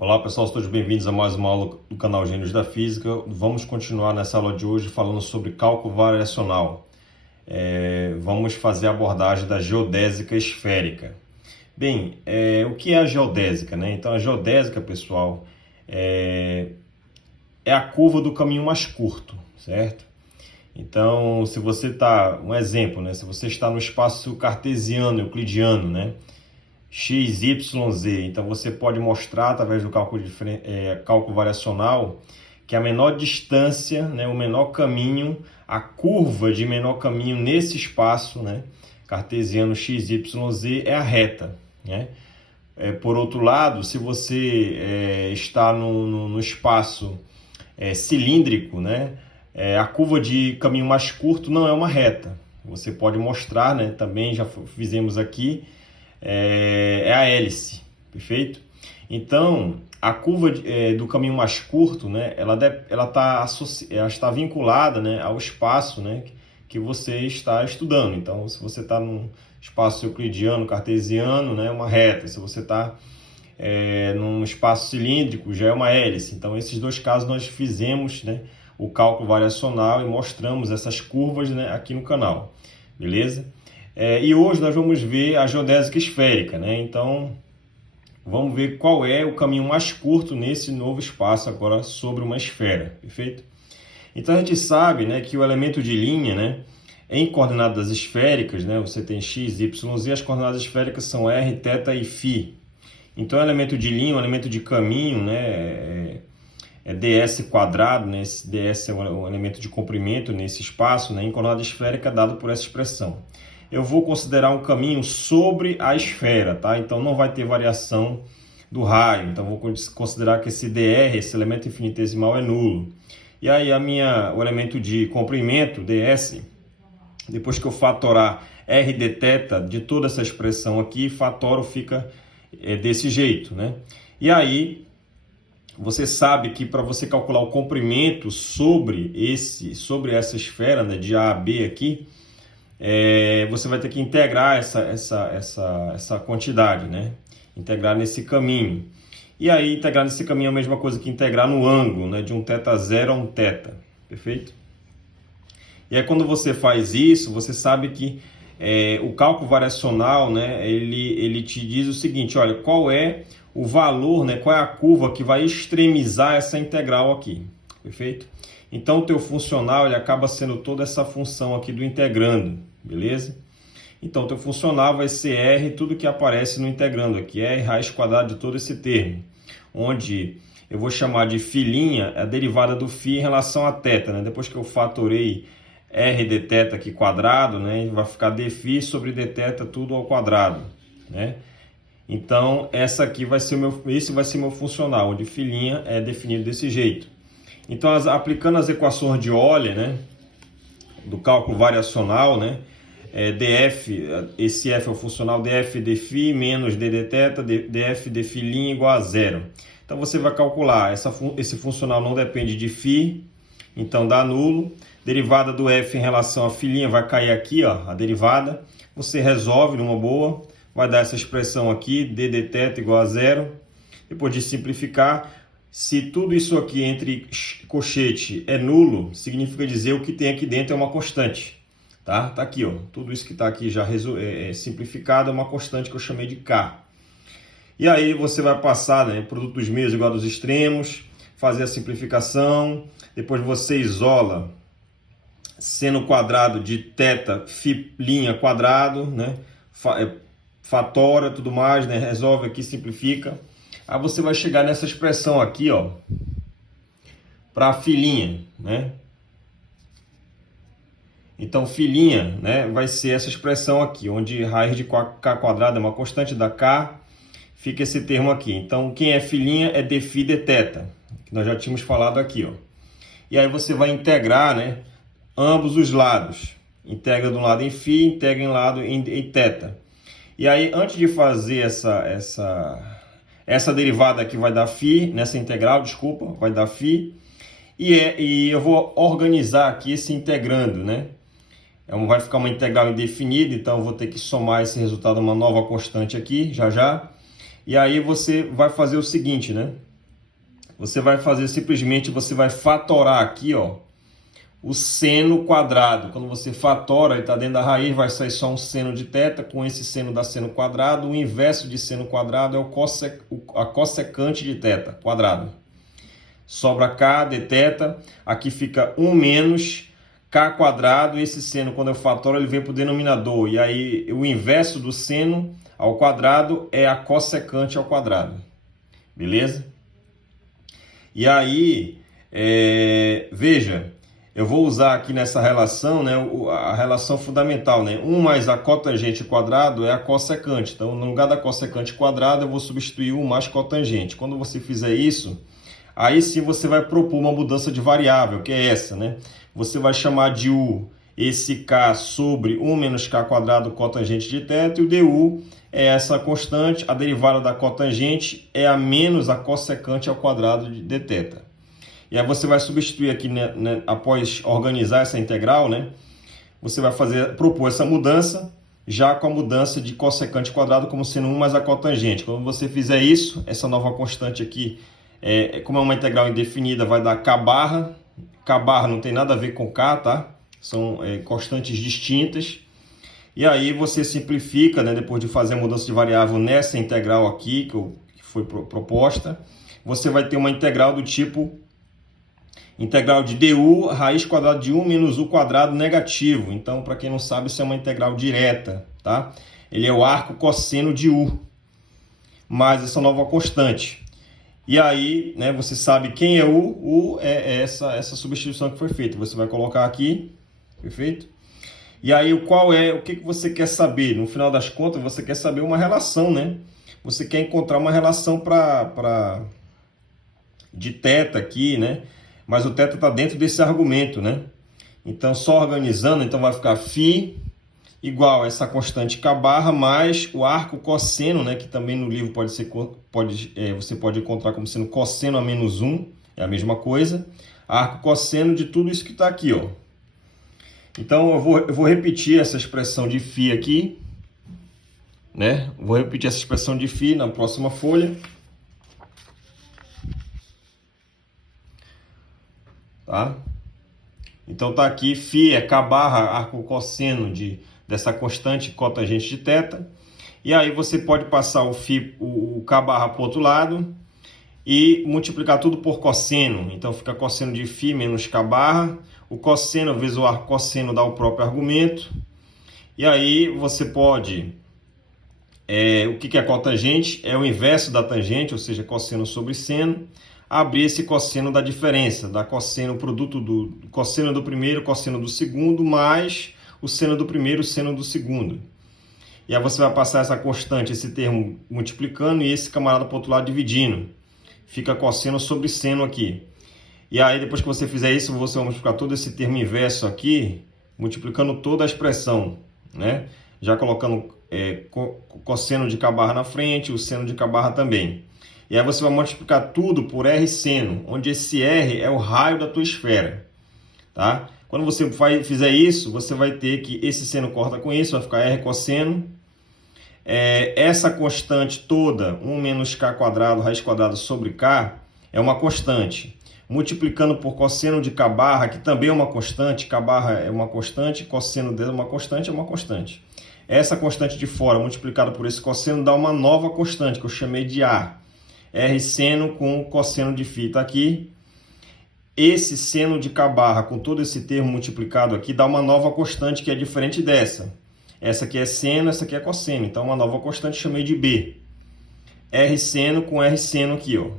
Olá pessoal, todos bem-vindos a mais uma aula do canal Gênios da Física. Vamos continuar nessa aula de hoje falando sobre cálculo variacional. Vamos fazer a abordagem da geodésica esférica. Bem, o que é a geodésica, né? Então a geodésica, pessoal, é a curva do caminho mais curto, certo? Então, se você está, um exemplo, né? Se você está no espaço cartesiano, euclidiano, né? X, Y, Z. Então você pode mostrar através do cálculo variacional que a menor distância, né, o menor caminho, a curva de menor caminho nesse espaço, né, cartesiano X, Y, Z é a reta, né? Por outro lado, se você está no espaço cilíndrico, né, a curva de caminho mais curto não é uma reta. Você pode mostrar, né, também já fizemos aqui, é a hélice, perfeito? Então, a curva do caminho mais curto, né, ela está vinculada, né, ao espaço, né, que você está estudando. Então, se você está num espaço euclidiano, cartesiano, né, é uma reta. Se você está num espaço cilíndrico, já é uma hélice. Então, esses dois casos nós fizemos, né, o cálculo variacional e mostramos essas curvas, né, aqui no canal, beleza? E hoje nós vamos ver a geodésica esférica, né? Então, vamos ver qual é o caminho mais curto nesse novo espaço agora sobre uma esfera, perfeito? Então, a gente sabe, né, que o elemento de linha, né, em coordenadas esféricas, né, você tem x, y, z, as coordenadas esféricas são r, θ e φ. Então, o elemento de linha, o elemento de caminho, né, é ds quadrado, né, esse ds é o elemento de comprimento nesse espaço, né, em coordenada esférica dado por essa expressão. Eu vou considerar um caminho sobre a esfera, tá? Então não vai ter variação do raio. Então vou considerar que esse dr, esse elemento infinitesimal, é nulo. E aí o elemento de comprimento, ds, depois que eu fatorar r dθ de toda essa expressão aqui, fatoro fica desse jeito, né? E aí você sabe que para você calcular o comprimento sobre essa esfera, né, de A a B aqui, você vai ter que integrar essa quantidade, né? Integrar nesse caminho. E aí, integrar nesse caminho é a mesma coisa que integrar no ângulo, né? De um θ0 a um θ, perfeito? E aí, quando você faz isso, você sabe que o cálculo variacional, né? Ele te diz o seguinte, olha, qual é o valor, né? Qual é a curva que vai extremizar essa integral aqui, perfeito? Então, o teu funcional ele acaba sendo toda essa função aqui do integrando, beleza? Então, o teu funcional vai ser R, tudo que aparece no integrando aqui, R raiz quadrada de todo esse termo, onde eu vou chamar de φ' a derivada do φ em relação a θ, né? Depois que eu fatorei R dθ aqui quadrado, né? Vai ficar dφ sobre dθ tudo ao quadrado, né? Então, esse vai ser meu funcional, onde φ' é definido desse jeito. Então, aplicando as equações de Euler, né, do cálculo variacional, né, df, esse f é o funcional df dφ menos d dθ, df dφ' igual a zero. Então, você vai calcular, esse funcional não depende de φ, então dá nulo. Derivada do f em relação a φ' vai cair aqui, ó, a derivada. Você resolve numa boa, vai dar essa expressão aqui, d dθ igual a zero. Depois de simplificar, se tudo isso aqui entre colchete é nulo, significa dizer o que tem aqui dentro é uma constante. Tá? Tá aqui, ó. Tudo isso que está aqui já simplificado é uma constante que eu chamei de K. E aí você vai passar, né, produto dos meios igual dos extremos, fazer a simplificação, depois você isola seno quadrado de θ, φ' quadrado, né, fatora, tudo mais, né, resolve aqui, simplifica. Aí você vai chegar nessa expressão aqui, ó, para φ', né? Então, φ', né, vai ser essa expressão aqui, onde raiz de k quadrado é uma constante da k, fica esse termo aqui. Então, quem é φ' é dφ dθ, que nós já tínhamos falado aqui, ó. E aí você vai integrar, né, ambos os lados. Integra de um lado em φ, integra em lado em θ. E aí, antes de fazer essa derivada aqui vai dar φ, nessa integral, desculpa, vai dar φ. E eu vou organizar aqui esse integrando, né? Vai ficar uma integral indefinida, então eu vou ter que somar esse resultado a uma nova constante aqui, já já. E aí você vai fazer o seguinte, né? você vai fazer simplesmente, você vai fatorar aqui, ó, o seno quadrado. Quando você fatora e está dentro da raiz, vai sair só um seno de θ. Com esse seno dá seno quadrado. O inverso de seno quadrado é a cossecante de θ quadrado. Sobra k de θ. Aqui fica 1 menos k quadrado. Esse seno, quando eu fatoro, ele vem para o denominador. E aí, o inverso do seno ao quadrado é a cossecante ao quadrado. Beleza? E aí, veja... Eu vou usar aqui nessa relação, né, a relação fundamental, né? 1 mais a cotangente quadrado é a cossecante. Então, no lugar da cossecante quadrado, eu vou substituir 1 mais cotangente. Quando você fizer isso, aí sim você vai propor uma mudança de variável, que é essa, né? Você vai chamar de u esse k sobre 1 menos k quadrado cotangente de θ, e o du é essa constante, a derivada da cotangente é a menos a cossecante ao quadrado de θ. E aí você vai substituir aqui, né, após organizar essa integral, né? Você vai propor essa mudança, já com a mudança de cossecante quadrado como sendo 1 mais a cotangente. Quando você fizer isso, essa nova constante aqui, como é uma integral indefinida, vai dar k barra. K barra não tem nada a ver com k, tá? São constantes distintas. E aí você simplifica, né, depois de fazer a mudança de variável nessa integral aqui, que foi proposta, você vai ter uma integral do tipo... Integral de du, raiz quadrada de 1 menos u quadrado negativo. Então, para quem não sabe, isso é uma integral direta, tá? Ele é o arco cosseno de u, mais essa nova constante. E aí, né, você sabe quem é u? U é essa substituição que foi feita. Você vai colocar aqui, perfeito? E aí, o que você quer saber? No final das contas, você quer saber uma relação, né? Você quer encontrar uma relação de θ aqui, né? Mas o θ está dentro desse argumento, né? Então, só organizando, então vai ficar φ igual a essa constante k barra mais o arco cosseno, né? Que também no livro você pode encontrar como sendo cosseno a menos 1, é a mesma coisa. Arco cosseno de tudo isso que está aqui, ó. Então, eu vou repetir essa expressão de φ aqui, né? Vou repetir essa expressão de φ na próxima folha. Tá? Então tá aqui, φ é k barra arco cosseno dessa constante cotangente de θ. E aí você pode passar o k barra para o outro lado e multiplicar tudo por cosseno. Então fica cosseno de φ menos k barra. O cosseno vezes o arco cosseno dá o próprio argumento. E aí você pode... o que é cotangente? É o inverso da tangente, ou seja, cosseno sobre seno. Abrir esse cosseno da diferença, da cosseno, produto do cosseno do primeiro, cosseno do segundo, mais o seno do primeiro, o seno do segundo. E aí você vai passar essa constante, esse termo multiplicando e esse camarada para o outro lado dividindo. Fica cosseno sobre seno aqui. E aí depois que você fizer isso, você vai multiplicar todo esse termo inverso aqui, multiplicando toda a expressão, né? Já colocando cosseno de k barra na frente, o seno de k barra também. E aí você vai multiplicar tudo por R seno, onde esse R é o raio da tua esfera, tá? Quando você fizer isso, você vai ter que esse seno corta com isso, vai ficar R cosseno. Essa constante toda, 1 menos k quadrado, raiz quadrada sobre k, é uma constante. Multiplicando por cosseno de k barra, que também é uma constante, k barra é uma constante, cosseno dela é uma constante. Essa constante de fora, multiplicada por esse cosseno, dá uma nova constante, que eu chamei de A. R seno com cosseno de φ está aqui. Esse seno de k barra com todo esse termo multiplicado aqui dá uma nova constante que é diferente dessa. Essa aqui é seno, essa aqui é cosseno. Então, uma nova constante chamei de B. R seno com R seno aqui, ó.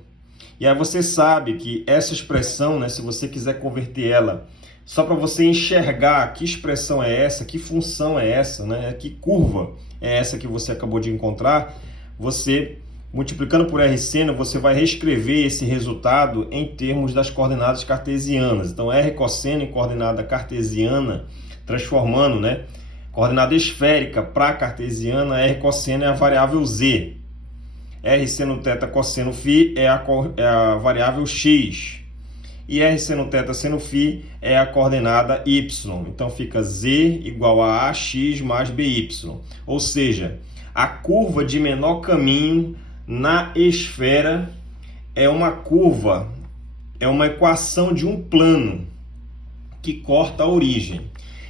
E aí você sabe que essa expressão, né, se você quiser converter ela, só para você enxergar que expressão é essa, que função é essa, né, que curva é essa que você acabou de encontrar, você... multiplicando por R seno, você vai reescrever esse resultado em termos das coordenadas cartesianas. Então, R cosseno em coordenada cartesiana, transformando, né, coordenada esférica para cartesiana, R cosseno é a variável Z. R seno θ cosseno φ é a variável X. E R seno θ seno φ é a coordenada Y. Então, fica Z igual a AX mais BY. Ou seja, a curva de menor caminho na esfera é uma curva, é uma equação de um plano que corta a origem.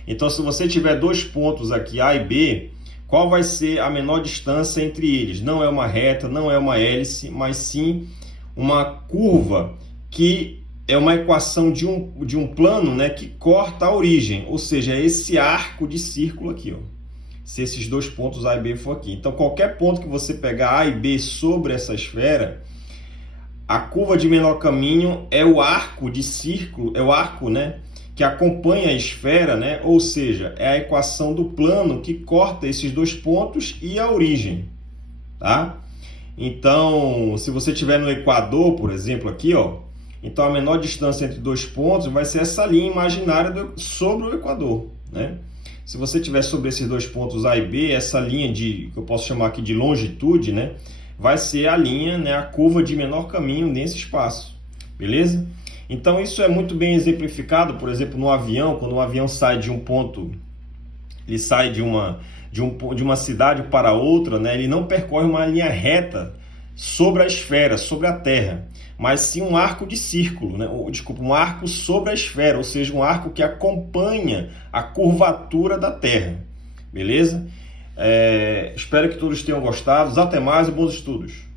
Então, se você tiver dois pontos aqui, A e B, qual vai ser a menor distância entre eles? Não é uma reta, não é uma hélice, mas sim uma curva que é uma equação de um plano, né, que corta a origem, ou seja, é esse arco de círculo aqui, ó, se esses dois pontos A e B for aqui. Então, qualquer ponto que você pegar A e B sobre essa esfera, a curva de menor caminho é o arco de círculo, é o arco, né, que acompanha a esfera, né, ou seja, é a equação do plano que corta esses dois pontos e a origem, tá? Então, se você estiver no Equador, por exemplo, aqui, ó, então a menor distância entre dois pontos vai ser essa linha imaginária sobre o Equador, né? Se você estiver sobre esses dois pontos A e B, essa linha que eu posso chamar aqui de longitude, né, vai ser a linha, né, a curva de menor caminho nesse espaço, beleza? Então isso é muito bem exemplificado, por exemplo, no avião, quando um avião sai de um ponto, ele sai de uma cidade para outra, né, ele não percorre uma linha reta sobre a esfera, sobre a Terra, mas sim um arco de círculo, né? Desculpa, um arco sobre a esfera, ou seja, um arco que acompanha a curvatura da Terra, beleza? Espero que todos tenham gostado. Até mais e bons estudos!